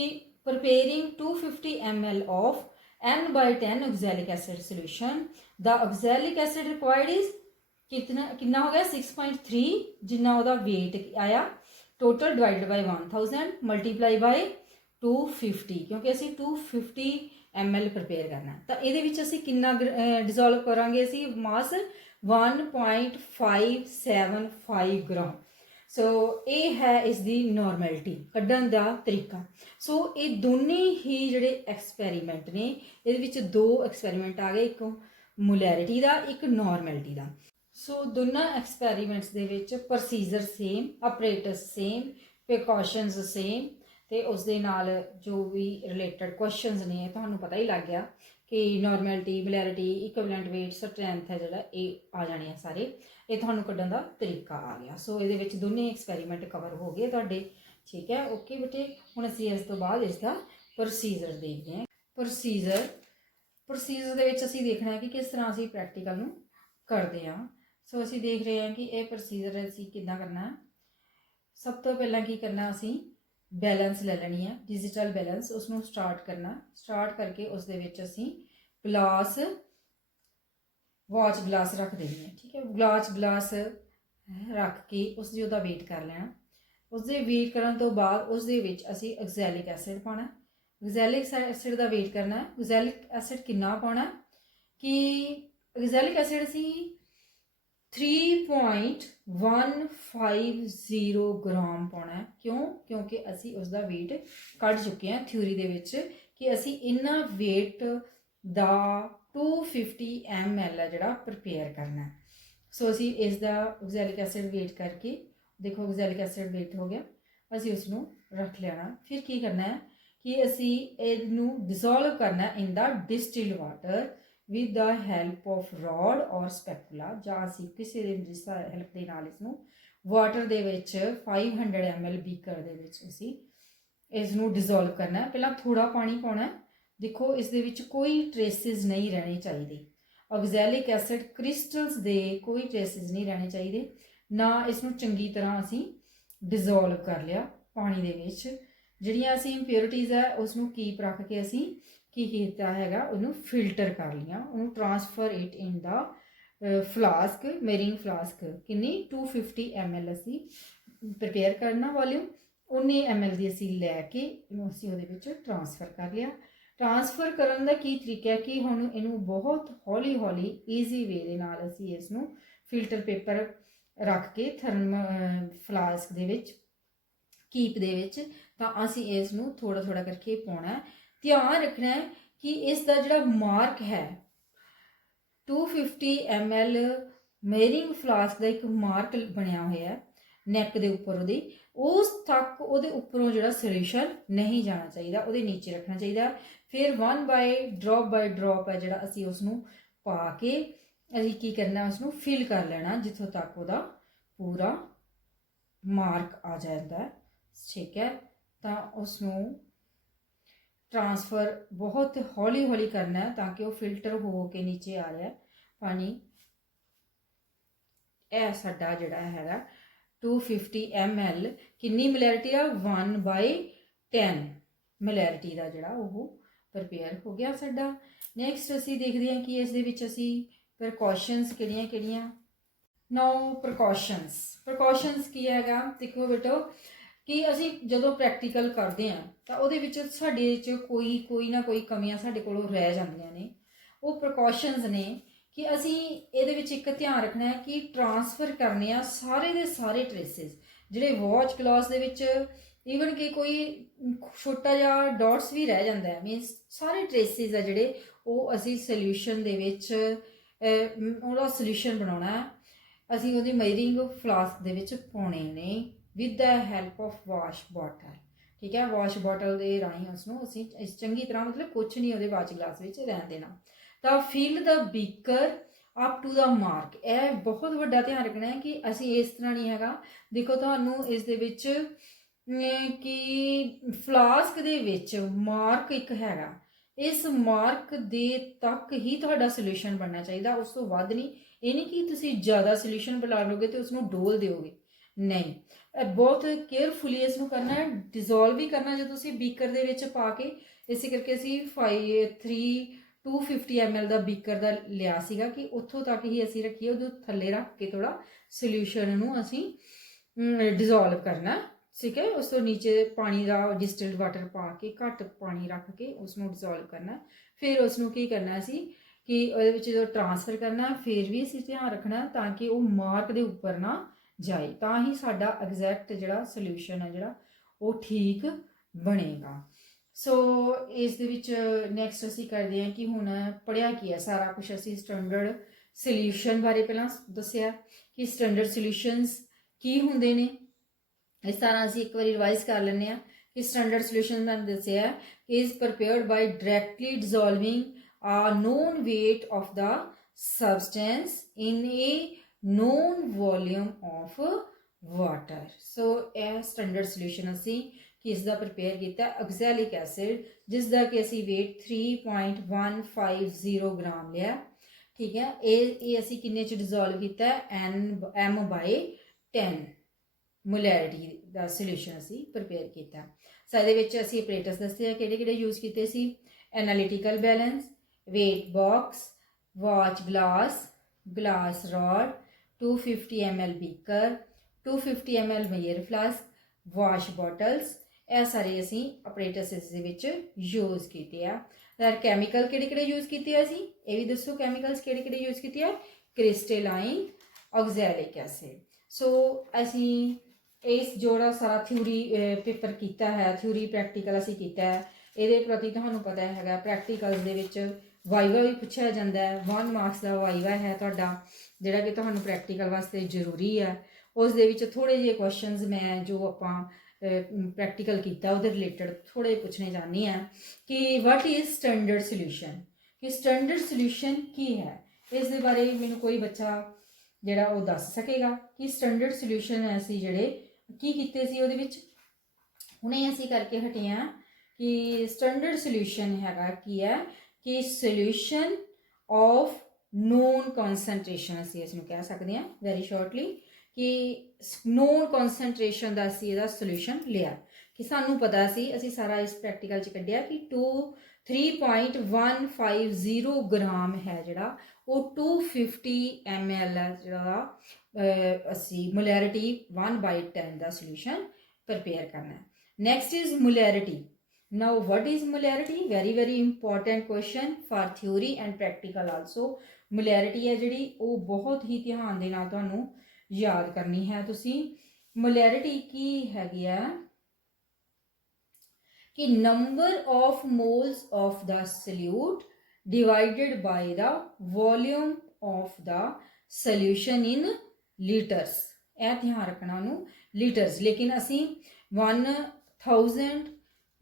preparing 250 ml of n/10 oxalic acid solution, the oxalic acid required is कितना हो गया 6.3 जिन्ना ਉਹਦਾ weight आया total divided by 1000 multiply by 250, क्योंकि ਅਸੀਂ 250 ml प्रिपेयर करना। ਤਾਂ ਇਹਦੇ ਵਿੱਚ ਅਸੀਂ ਕਿੰਨਾ ਡਿਸੋਲਵ ਕਰਾਂਗੇ ਅਸੀਂ ਮਾਸ 1.575 ग्राम। सो ਇਹ ਹੈ ਇਸ ਦੀ ਨੋਰਮੈਲਿਟੀ ਕੱਢਣ ਦਾ ਤਰੀਕਾ। ਸੋ ਇਹ ਦੋਨੇ ਹੀ ਜਿਹੜੇ ਐਕਸਪੈਰੀਮੈਂਟ ਨੇ ਇਹਦੇ ਵਿੱਚ 2 ਐਕਸਪੈਰੀਮੈਂਟ ਆ ਗਏ, ਇੱਕ ਮੋਲੈਰਿਟੀ ਦਾ ਇੱਕ ਨੋਰਮੈਲਿਟੀ ਦਾ। ਸੋ ਦੋਨਾਂ ਐਕਸਪੈਰੀਮੈਂਟਸ ਦੇ ਵਿੱਚ procedure same, apparatus same, precautions same, ਤੇ ਉਸ ਦੇ ਨਾਲ ਜੋ ਵੀ ਰਿਲੇਟਡ ਕੁਐਸਚਨਸ ਨੇ ਤੁਹਾਨੂੰ ਪਤਾ ਹੀ ਲੱਗ ਗਿਆ ਕਿ ਨੋਰਮੈਲਿਟੀ, ਮੋਲੈਰਿਟੀ, ਇਕੁਇਵਲੈਂਟ weight, ਸਟਰੈਂਥ ਹੈ ਜਿਹੜਾ ਇਹ ਆ ਜਾਣੇ ਆ ਸਾਰੇ, ਇਹ ਤੁਹਾਨੂੰ ਕੱਢਣ ਦਾ ਤਰੀਕਾ ਆ ਗਿਆ। ਸੋ ਇਹਦੇ ਵਿੱਚ ਦੋਨੇ ਐਕਸਪੈਰੀਮੈਂਟ ਕਵਰ ਹੋ ਗਏ ਤੁਹਾਡੇ, ਠੀਕ ਹੈ, ਓਕੇ ਬੇਟੇ। ਹੁਣ ਅਸੀਂ ਇਸ ਤੋਂ ਬਾਅਦ ਇਸ ਦਾ ਪ੍ਰੋਸੀਜਰ ਦੇਖਦੇ ਹਾਂ। ਪ੍ਰੋਸੀਜਰ ਦੇ ਵਿੱਚ ਅਸੀਂ ਦੇਖਣਾ ਹੈ ਕਿ ਕਿਸ ਤਰ੍ਹਾਂ ਅਸੀਂ ਪ੍ਰੈਕਟੀਕਲ ਨੂੰ ਕਰਦੇ ਹਾਂ। ਸੋ ਅਸੀਂ ਦੇਖ ਰਹੇ ਹਾਂ ਕਿ ਇਹ ਪ੍ਰੋਸੀਜਰ ਅਸੀਂ ਕਿੱਦਾਂ ਕਰਨਾ। ਸਭ ਤੋਂ ਪਹਿਲਾਂ ਕੀ ਕਰਨਾ, ਅਸੀਂ बैलेंस ले लेनी है, डिजिटल बैलेंस, उसमें स्टार्ट करना। स्टार्ट करके उस दे विच असी ग्लास, वॉच ग्लास रख देनी है, ठीक है। वॉच ग्लास रख के उस दी ओहदा वेट कर लेना। उस दे वेट करन तो बाद उस दे विच असी ऑक्सैलिक एसिड पाना। ऑक्सैलिक एसिड का वेट करना है। ऑक्सैलिक एसिड कितना पाना ਕਿ ਐਗਜ਼ੈਲਿਕ ਐਸਿਡ ਅਸੀਂ 3.150 ਗ੍ਰਾਮ ਪਾਉਣਾ ਹੈ। ਕਿਉਂ? ਕਿਉਂਕਿ ਅਸੀਂ ਉਸ ਦਾ weight ਕੱਢ ਚੁੱਕੇ ਹਾਂ ਥਿਊਰੀ ਦੇ ਵਿੱਚ ਕਿ ਅਸੀਂ ਇੰਨਾ weight ਦਾ 250 ml ਹੈ ਜਿਹੜਾ ਪ੍ਰਪੇਅਰ ਕਰਨਾ ਹੈ। ਸੋ ਅਸੀਂ ਇਸ ਦਾ ਐਗਜ਼ੈਲਿਕ ਐਸਿਡ weight ਕਰਕੇ ਦੇਖੋ ਐਗਜ਼ੈਲਿਕ ਐਸਿਡ weight ਹੋ ਗਿਆ, ਅਸੀਂ ਉਸ ਨੂੰ ਰੱਖ ਲੈਣਾ। ਫਿਰ ਕੀ ਕਰਨਾ ਹੈ ਕਿ ਅਸੀਂ ਇਹਨੂੰ ਡਿਸੋਲਵ ਕਰਨਾ ਇਨ ਦਾ ਡਿਸਟਿਲਡ water with the help of rod or spatula, ਜਾਂ ਅਸੀਂ ਕਿਸੇ ਦੇ ਜਿਸ ਹੈਲਪ ਦੇ ਨਾਲ ਇਸ ਨੂੰ ਵਾਟਰ ਦੇ ਵਿੱਚ 500 ml ਬੀਕਰ ਦੇ ਵਿੱਚ ਅਸੀਂ ਇਸ ਨੂੰ ਡਿਸੋਲਵ ਕਰਨਾ ਹੈ। ਪਹਿਲਾਂ ਥੋੜਾ ਪਾਣੀ ਪਾਉਣਾ ਹੈ। ਦੇਖੋ ਇਸ ਦੇ ਵਿੱਚ ਕੋਈ ਟ੍ਰੇਸਿਸ ਨਹੀਂ ਰਹਿਣੇ ਚਾਹੀਦੇ, ਆਕਜ਼ੈਲਿਕ ਐਸਿਡ ਕ੍ਰਿਸਟਲਸ ਦੇ ਕੋਈ ਟ੍ਰੇਸਿਸ ਨਹੀਂ ਰਹਿਣੇ ਚਾਹੀਦੇ। ਨਾ ਇਸ ਨੂੰ ਚੰਗੀ ਤਰ੍ਹਾਂ ਅਸੀਂ ਡਿਸੋਲਵ ਕਰ ਲਿਆ ਪਾਣੀ ਦੇ ਵਿੱਚ, ਜਿਹੜੀਆਂ ਅਸੀਂ ਇੰਪਿਓਰਿਟੀਜ਼ ਹੈ ਉਸ ਨੂੰ ਕੀਪ ਰੱਖ ਕੇ ਅਸੀਂ ਕੀ ਕੀਤਾ ਹੈਗਾ, ਉਹਨੂੰ ਫਿਲਟਰ ਕਰ ਲਿਆ, ਉਹਨੂੰ transfer it in the flask, measuring flask. ਕਿੰਨੀ 250 ml ਅਸੀਂ ਪ੍ਰਪੇਅਰ ਕਰਨਾ ਵੋਲਿਊਮ, 19 ml ਦੀ ਅਸੀਂ ਲੈ ਕੇ ਇਹਨੂੰ ਅਸੀਂ ਉਹਦੇ ਵਿੱਚ ਟ੍ਰਾਂਸਫਰ ਕਰ ਲਿਆ। ਟ੍ਰਾਂਸਫਰ ਕਰਨ ਦਾ ਕੀ ਤਰੀਕਾ ਹੈ ਕਿ ਹੁਣ ਇਹਨੂੰ ਬਹੁਤ ਹੌਲੀ ਹੌਲੀ ਈਜ਼ੀ ਵੇ ਦੇ ਨਾਲ ਅਸੀਂ ਇਸ ਨੂੰ ਫਿਲਟਰ ਪੇਪਰ ਰੱਖ ਕੇ ਫਲਾਸਕ ਦੇ ਵਿੱਚ ਕੀਪ ਦੇ ਵਿੱਚ, ਤਾਂ ਅਸੀਂ ਇਸ ਨੂੰ ਥੋੜਾ ਥੋੜਾ ਕਰਕੇ ਪਾਉਣਾ। ਧਿਆਨ ਰੱਖਣਾ ਹੈ ਕਿ ਇਸ ਦਾ ਜਿਹੜਾ ਮਾਰਕ ਹੈ 250 ml ਮੇਰਿੰਗ ਫਲਾਸਕ ਦਾ ਇੱਕ ਮਾਰਕ ਬਣਿਆ ਹੋਇਆ ਨੈਕ ਦੇ ਉੱਪਰ ਉਹਦੀ, ਉਸ ਤੱਕ ਉਹਦੇ ਉੱਪਰੋਂ ਜਿਹੜਾ ਸੋਲਿਊਸ਼ਨ ਨਹੀਂ ਜਾਣਾ ਚਾਹੀਦਾ, ਉਹਦੇ ਨੀਚੇ ਰੱਖਣਾ ਚਾਹੀਦਾ। ਫਿਰ 1 ਬਾਈ ਡ੍ਰੌਪ ਹੈ ਜਿਹੜਾ ਅਸੀਂ ਉਸ ਨੂੰ ਪਾ ਕੇ ਅਸੀਂ ਕੀ ਕਰਨਾ, ਉਸ ਨੂੰ ਫਿਲ ਕਰ ਲੈਣਾ ਜਿੱਥੋਂ ਤੱਕ ਉਹਦਾ ਪੂਰਾ ਮਾਰਕ ਆ ਜਾਂਦਾ। ਠੀਕ ਹੈ, ਤਾਂ ਉਸ ਨੂੰ ट्रांसफर बहुत हौली हौली करना है ताकि वो फिल्टर हो के नीचे आ रहा है पानी। यह साडा जिहड़ा हैगा 250 ml किन्नी मिलैरिटी आ 1/10 मिलैरिटी का जिहड़ा वो प्रिपेयर हो गया साडा। नैक्सट असीं देखदे हां कि इस दे विच असीं प्रिकॉशनस किहड़ियां नाउ प्रिकॉशनस की हैगा, देखो बेटो कि ਅਸੀਂ ਜਦੋਂ ਪ੍ਰੈਕਟੀਕਲ ਕਰਦੇ ਹਾਂ ਤਾਂ ਉਹਦੇ ਵਿੱਚ ਸਾਡੇ 'ਚ ਕੋਈ ਨਾ ਕੋਈ ਕਮੀਆਂ ਸਾਡੇ ਕੋਲੋਂ ਰਹਿ ਜਾਂਦੀਆਂ ਨੇ। ਉਹ ਪ੍ਰੀਕਾਸ਼ਨਸ ਨੇ ਕਿ ਅਸੀਂ ਇਹਦੇ ਵਿੱਚ ਇੱਕ ਧਿਆਨ ਰੱਖਣਾ ਹੈ ਕਿ ਟ੍ਰਾਂਸਫਰ ਕਰਨੇ ਆ ਸਾਰੇ ਦੇ ਸਾਰੇ ਟ੍ਰੇਸਿਸ ਜਿਹੜੇ ਵਾਚ ਗਲਾਸ ਦੇ ਵਿੱਚ, ਈਵਨ ਕਿ ਕੋਈ ਛੋਟਾ ਜਿਹਾ ਡਾਟਸ ਵੀ ਰਹਿ ਜਾਂਦਾ ਹੈ, ਮੀਨਸ ਸਾਰੇ ਟ੍ਰੇਸਿਸ ਆ ਜਿਹੜੇ ਉਹ ਅਸੀਂ ਸੋਲਿਊਸ਼ਨ ਦੇ ਵਿੱਚ ਉਹਦਾ ਸੋਲਿਊਸ਼ਨ ਬਣਾਉਣਾ ਹੈ। ਅਸੀਂ ਉਹਦੀ ਮੇਰਿੰਗ ਫਲਾਸਕ ਦੇ ਵਿੱਚ ਪਾਉਣੇ ਨੇ with the help of wash bottle। ठीक है, wash bottle ਦੇ ਰਾਹੀਂ ਉਸ ਨੂੰ ਅਸੀਂ ਇਸ ਚੰਗੀ ਤਰ੍ਹਾਂ ਮਤਲਬ ਕੁਛ ਨਹੀਂ ਉਹਦੇ ਵਾਚ ਗਲਾਸ ਵਿੱਚ ਰਹਿਣ ਦੇਣਾ। ਤਾਂ fill the beaker up to the mark, ਇਹ ਬਹੁਤ ਵੱਡਾ ਧਿਆਨ ਰੱਖਣਾ ਹੈ ਕਿ ਅਸੀਂ ਇਸ ਤਰ੍ਹਾਂ ਨਹੀਂ ਹੈਗਾ। ਦੇਖੋ ਤੁਹਾਨੂੰ ਇਸ ਦੇ ਵਿੱਚ ਕਿ ਫਲਾਸਕ ਦੇ ਵਿੱਚ ਮਾਰਕ ਇੱਕ ਹੈਗਾ, ਇਸ ਮਾਰਕ ਦੇ ਤੱਕ ਹੀ ਤੁਹਾਡਾ ਸੋਲਿਊਸ਼ਨ ਬਣਨਾ ਚਾਹੀਦਾ, ਉਸ ਤੋਂ ਵੱਧ ਨਹੀਂ। ਇਹ ਨਹੀਂ ਕਿ ਤੁਸੀਂ ਜ਼ਿਆਦਾ ਸੋਲਿਊਸ਼ਨ ਬਣਾ ਲਓਗੇ ਤੇ ਉਸ ਨੂੰ ਡੋਲ ਦਿਓਗੇ, ਨਹੀਂ। ਬਹੁਤ ਕੇਅਰਫੁਲੀ ਇਸ ਨੂੰ ਕਰਨਾ ਹੈ, ਡਿਜ਼ੋਲਵ ਵੀ ਕਰਨਾ ਜਦੋਂ ਤੁਸੀਂ ਬੀਕਰ ਦੇ ਵਿੱਚ ਪਾ ਕੇ। ਇਸੇ ਕਰਕੇ ਅਸੀਂ 250 ml ਦਾ ਬੀਕਰ ਦਾ ਲਿਆ ਸੀਗਾ ਕਿ ਉੱਥੋਂ ਤੱਕ ਹੀ ਅਸੀਂ ਰੱਖੀਏ, ਉਹਦੇ ਥੱਲੇ ਰੱਖ ਕੇ ਥੋੜਾ ਸੋਲਿਊਸ਼ਨ ਨੂੰ ਅਸੀਂ ਡਿਜ਼ੋਲਵ ਕਰਨਾ। ਠੀਕ ਹੈ, ਉਸ ਤੋਂ ਨੀਚੇ ਪਾਣੀ ਦਾ ਡਿਸਟਿਲਡ ਵਾਟਰ ਪਾ ਕੇ ਘੱਟ ਪਾਣੀ ਰੱਖ ਕੇ ਉਸ ਨੂੰ ਡਿਜ਼ੋਲਵ ਕਰਨਾ। ਫਿਰ ਉਸ ਨੂੰ ਕੀ ਕਰਨਾ ਸੀ ਕਿ ਉਹਦੇ ਵਿੱਚ ਜਦੋਂ ਟ੍ਰਾਂਸਫਰ ਕਰਨਾ ਫਿਰ ਵੀ ਅਸੀਂ ਧਿਆਨ ਰੱਖਣਾ ਤਾਂ ਕਿ ਉਹ ਮਾਰਕ ਦੇ ਉੱਪਰ ਨਾ ਜਾਏ, ਤਾਂ ਹੀ ਸਾਡਾ ਐਗਜ਼ੈਕਟ ਜਿਹੜਾ ਸੋਲਿਊਸ਼ਨ ਹੈ ਜਿਹੜਾ ਉਹ ਠੀਕ ਬਣੇਗਾ। ਸੋ ਇਸ ਦੇ ਵਿੱਚ ਨੈਕਸਟ ਅਸੀਂ ਕਰਦੇ ਹਾਂ ਕਿ ਹੁਣ ਪੜ੍ਹਿਆ ਕੀ ਹੈ ਸਾਰਾ ਕੁਝ। ਅਸੀਂ ਸਟੈਂਡਰਡ ਸੋਲਿਊਸ਼ਨ ਬਾਰੇ ਪਹਿਲਾਂ ਦੱਸਿਆ ਕਿ ਸਟੈਂਡਰਡ ਸੋਲਿਊਸ਼ਨਸ ਕੀ ਹੁੰਦੇ ਨੇ, ਇਸ ਤਰ੍ਹਾਂ ਅਸੀਂ ਇੱਕ ਵਾਰੀ ਰਿਵਾਈਜ਼ ਕਰ ਲੈਂਦੇ ਹਾਂ ਕਿ ਸਟੈਂਡਰਡ ਸੋਲਿਊਸ਼ਨ ਦਾ ਦੱਸਿਆ ਇਜ਼ ਪ੍ਰਪੇਅਰਡ ਬਾਈ ਡਾਇਰੈਕਟਲੀ ਡਿਜ਼ੋਲਵਿੰਗ ਆ non weight of the substance in a known volume of water। ਸੋ ਇਹ ਸਟੈਂਡਰਡ ਸੋਲਿਊਸ਼ਨ ਅਸੀਂ ਕਿਸ ਦਾ ਪ੍ਰਪੇਅਰ ਕੀਤਾ, ਆਕਜ਼ੈਲਿਕ ਐਸਿਡ, ਜਿਸ ਦਾ ਕਿ ਅਸੀਂ weight 3.150 ਗ੍ਰਾਮ ਲਿਆ। ਠੀਕ ਹੈ, ਇਹ ਅਸੀਂ ਕਿੰਨੇ 'ਚ ਡਿਜ਼ੋਲਵ ਕੀਤਾ, m/10 ਮੋਲੈਰਿਟੀ ਦਾ ਸੋਲਿਊਸ਼ਨ ਅਸੀਂ ਪ੍ਰਪੇਅਰ ਕੀਤਾ। ਸੋ ਇਹਦੇ ਵਿੱਚ ਅਸੀਂ ਆਪਰੇਟਰਸ ਦੱਸੇ ਆ ਕਿਹੜੇ ਕਿਹੜੇ ਯੂਜ਼ ਕੀਤੇ ਸੀ, analytical balance, weight box, watch glass rod, 250 ml beaker, 250 ml Meyer flask, wash bottles, ਇਹ ਸਾਰੇ ਅਸੀਂ ਆਪਰੇਟਰਸ ਦੇ ਵਿੱਚ ਯੂਜ਼ ਕੀਤੇ ਆ। ਯਾਰ ਕੈਮੀਕਲ ਕਿਹੜੇ ਕਿਹੜੇ ਯੂਜ਼ ਕੀਤੇ ਆ ਅਸੀਂ, ਇਹ ਵੀ ਦੱਸੋ ਕੈਮੀਕਲਸ ਕਿਹੜੇ ਕਿਹੜੇ ਯੂਜ਼ ਕੀਤੇ ਆ, ਕ੍ਰਿਸਟਲਾਈਨ ऑक्सैलिक एसिड। सो असी इस जोड़ा सारा थ्योरी पेपर किया है, थ्योरी प्रैक्टिकल असी किया है, ये प्रति तुहानू पता है प्रैक्टिकल्स दे विच वाइवा भी पूछा जाता है, 1 मार्क्स का वाइवा है तुहाडा जिहड़ा कि तुहानू प्रैक्टिकल वास्ते जरूरी है। उस दे विच थोड़े जे क्वेश्चनस मैं जो आपां प्रैक्टिकल किया उहदे रिलेटेड थोड़े पूछने चाहनी है कि वट इज़ स्टैंडर्ड सोल्यूशन, कि स्टैंडर्ड सोल्यूशन की है, इस दे बारे मैनू कोई बच्चा ਜਿਹੜਾ ਉਹ ਦੱਸ ਸਕੇਗਾ ਕਿ ਸਟੈਂਡਰਡ ਸੋਲੂਸ਼ਨ ਅਸੀਂ ਜਿਹੜੇ ਕੀ ਕੀਤੇ ਸੀ ਉਹਦੇ ਵਿੱਚ। ਹੁਣੇ ਅਸੀਂ ਕਰਕੇ ਹਟੇ ਹਾਂ ਕਿ ਸਟੈਂਡਰਡ ਸੋਲੂਸ਼ਨ ਹੈਗਾ ਕੀ ਹੈ ਕਿ ਸੋਲੂਸ਼ਨ ਆਫ ਨੋਨ ਕਨਸੈਂਟਰੇਸ਼ਨ, ਅਸੀਂ ਇਸ ਨੂੰ ਕਹਿ ਸਕਦੇ ਹਾਂ ਵੈਰੀ ਸ਼ਾਰਟਲੀ ਕਿ ਨੋਨ ਕਨਸੈਂਟਰੇਸ਼ਨ ਦਾ ਅਸੀਂ ਇਹਦਾ ਸੋਲੂਸ਼ਨ ਲਿਆ, ਕਿ ਸਾਨੂੰ ਪਤਾ ਸੀ ਅਸੀਂ ਸਾਰਾ ਇਸ ਪ੍ਰੈਕਟੀਕਲ 'ਚ ਕੱਢਿਆ ਕਿ 3.150 ਗ੍ਰਾਮ ਹੈ ਜਿਹੜਾ ਉਹ 250 ml ਹੈ ਜਿਹੜਾ ਅਸੀਂ ਮੋਲੈਰਿਟੀ 1/10 ਦਾ ਸੋਲੂਸ਼ਨ ਪ੍ਰਪੇਅਰ ਕਰਨਾ ਹੈ। Next is molarity. Now what is molarity, very very important question for theory and practical also. Molarity ਹੈ ਜਿਹੜੀ ਉਹ ਬਹੁਤ ਹੀ ਧਿਆਨ ਦੇ ਨਾਲ ਤੁਹਾਨੂੰ ਯਾਦ ਕਰਨੀ ਹੈ ਤੁਸੀਂ। ਮੋਲੈਰਿਟੀ ਕੀ ਹੈਗੀ ਆ कि number of moles of the solute divided by the volume of the solution in liters, ਇਹ ਧਿਆਨ ਰੱਖਣਾ ਨੂੰ ਲੀਟਰਸ, ਲੇਕਿਨ ਅਸੀਂ 1000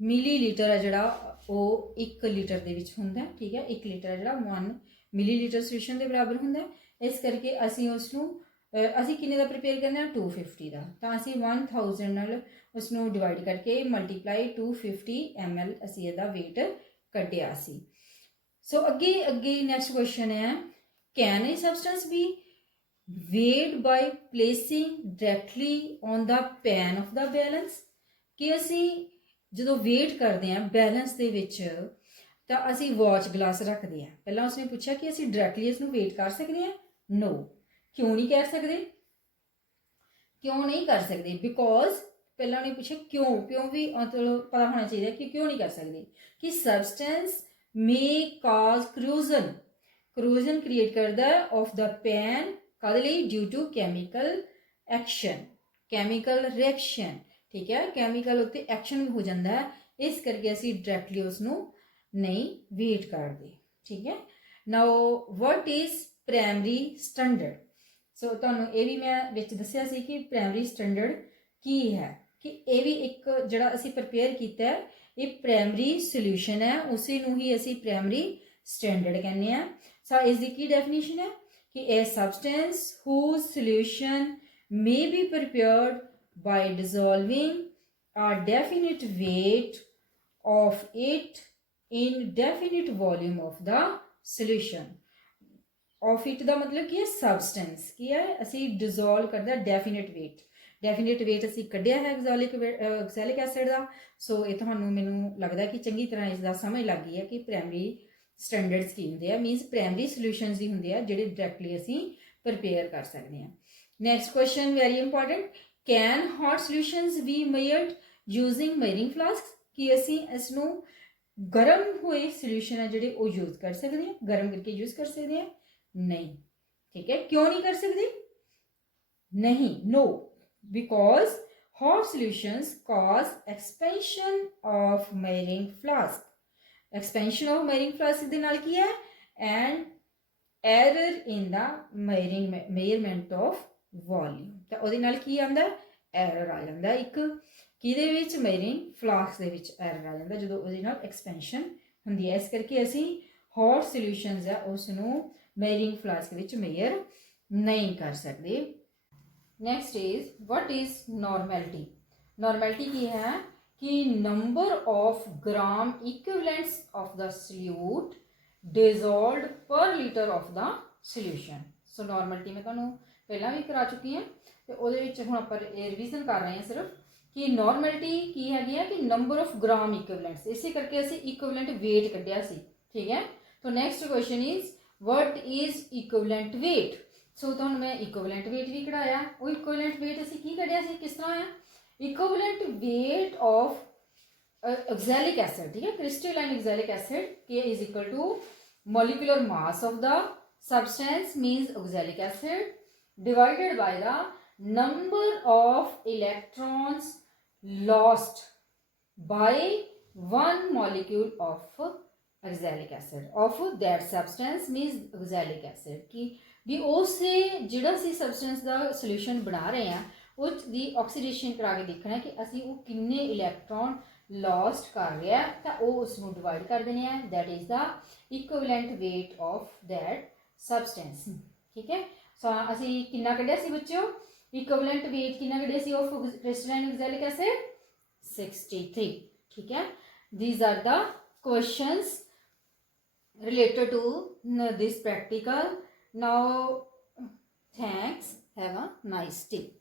ਮਿਲੀਲੀਟਰ ਹੈ ਜਿਹੜਾ ਉਹ 1 ਲੀਟਰ ਦੇ ਵਿੱਚ ਹੁੰਦਾ, ਠੀਕ ਹੈ। 1 ਲੀਟਰ ਜਿਹੜਾ 1 ਮਿਲੀਲੀਟਰ ਸੋਲੂਸ਼ਨ ਦੇ ਬਰਾਬਰ ਹੁੰਦਾ, ਇਸ ਕਰਕੇ ਅਸੀਂ ਉਸ ਨੂੰ ਅਸੀਂ ਕਿੰਨੇ ਦਾ ਪ੍ਰਿਪੇਅਰ ਕਰਨਾ 250 ਦਾ, ਤਾਂ ਅਸੀਂ 1000 ਨਾਲ ਉਸ ਨੂੰ ਡਿਵਾਈਡ ਕਰਕੇ ਮਲਟੀਪਲਾਈ 250 ml ਅਸੀਂ ਇਹਦਾ weight ਕੱਢਿਆ ਸੀ। ਸੋ ਅੱਗੇ ਨੈਕਸਟ ਕੁਐਸਚਨ ਹੈ can A substance B weighed by placing directly on the pan of the balance, ਕਿ ਅਸੀਂ ਜਦੋਂ weight ਕਰਦੇ ਹਾਂ ਬੈਲੈਂਸ ਦੇ ਵਿੱਚ ਤਾਂ ਅਸੀਂ ਵਾਚ ਗਲਾਸ ਰੱਖਦੇ ਹਾਂ। ਪਹਿਲਾਂ ਉਸਨੇ ਪੁੱਛਿਆ ਕਿ ਅਸੀਂ ਡਾਇਰੈਕਟਲੀ ਇਸ ਨੂੰ weight ਕਰ ਸਕਦੇ ਹਾਂ, ਨੋ। क्यों नहीं कर सकते, क्यों नहीं कर सकते, बिकॉज पहला उन्हें पूछा क्यों भी मतलब पता होना चाहिए कि क्यों नहीं कर सकते, कि सबसटेंस मे काज करोजन क्रिएट करता है ऑफ द पैन कद लई due to chemical action, chemical reaction, ठीक है। कैमिकल उत्ते एक्शन भी हो जाता है, इस करके असी डायरैक्टली उसनों नहीं वेट करते, ठीक है। Now what is primary standard. So तुहानूं ये भी मैं विच दस्सिया सी कि प्राइमरी स्टैंडर्ड की है, कि ये भी एक जिहड़ा असी प्रिपेयर कीता है ये प्राइमरी सोल्यूशन है, उसी नूं ही असी प्राइमरी स्टैंडर्ड कहने आ। सो इसकी की डेफिनेशन है कि ए सबसटेंस whose solution may be prepared by dissolving a definite weight of it in definite volume of the solution। Of it का मतलब की है सबसटेंस की है असी डिजोल्व करता डेफिनेट वेट असी कढ़िया है ऑक्सैलिक एसिड का। सो ये तुहानूं मैनूं लगता है कि चंगी तरह इसका समझ लग गई है कि प्राइमरी स्टैंडर्ड्स की होंगे, मीनस प्राइमरी सोल्यूशनस ही होंगे जिहड़े डायरैक्टली असी प्रिपेयर कर सकते हैं। Next question very important, can hot solutions be measured using measuring flask, कि असी इसनूं गर्म हुए सोल्यूशन है जिहड़े वो यूज़ कर सकते हैं, गर्म करके यूज़ कर सकते हैं, नहीं, ठीक है। क्यों नहीं कर सकते, नहीं, no, because hot solutions cause expansion of measuring flask, expansion of measuring flask दे नाल की है and error in the measurement of volume, तो ਉਹਦੇ ਨਾਲ ਕੀ ਆਂਦਾ एरर आ ਜਾਂਦਾ ਇੱਕ ਕਿਹਦੇ ਵਿੱਚ मेजरिंग फ्लास्क ਦੇ ਵਿੱਚ एरर आ ਜਾਂਦਾ ਜਦੋਂ ਉਹਦੇ ਨਾਲ एक्सपेंशन ਹੁੰਦੀ ਹੈ। ਇਸ ਕਰਕੇ ਅਸੀਂ हॉट सॉल्यूशंस है उसनूं मेजरिंग फ्लास्क विच मेजर नहीं कर सकते। Next is what is normality. Normality की है कि number of gram equivalents of the solute dissolved per litre of the solution. So normality मैं तुहानूं पहला भी करा चुकी हैं, तो उहदे विच हुण आपां रिवीजन कर रहे हैं सिर्फ कि नॉर्मैलिटी की हैगी है कि नंबर ऑफ ग्राम इक्विवेलेंट्स, इसे करके असीं इक्विवेलेंट वेट कढ़िया सी, ठीक है। तो next question is what is equivalent weight. So तुहानूं मैं इक्विवेलेंट वेट भी कढ़ाया, वो इक्विवेलेंट वेट असीं की कढ़िया सी किस तरह है, equivalent weight of oxalic acid, ठीक है, crystalline oxalic acid K is equal to molecular mass of the substance means oxalic acid divided by the number of electrons lost by one molecule of oxalic acid of that substance means oxalic acid कि भी उसे ਜਿਹੜਾ ਅਸੀਂ substance ਦਾ solution ਬਣਾ ਰਹੇ ਹਾਂ ਉਸ ਦੀ oxidation ਕਰਾ ਕੇ ਦੇਖਣਾ ਹੈ ਕਿ ਅਸੀਂ ਉਹ ਕਿੰਨੇ ਇਲੈਕਟ੍ਰੋਨ lost ਕਰ ਰਿਹਾ ਤਾਂ ਉਹ ਉਸ ਨੂੰ ਡਿਵਾਈਡ ਕਰ ਦੇਣੇ ਆ that is the equivalent weight of that substance ਠੀਕ ਹੈ ਸੋ ਅਸੀਂ ਕਿੰਨਾ ਕੱਢਿਆ ਸੀ ਬੱਚਿਓ equivalent weight ਕਿੰਨਾ ਕੱਢਿਆ ਸੀ of crystalline oxalic acid 63 ठीक है these are the questions related to this practical now thanks have a nice day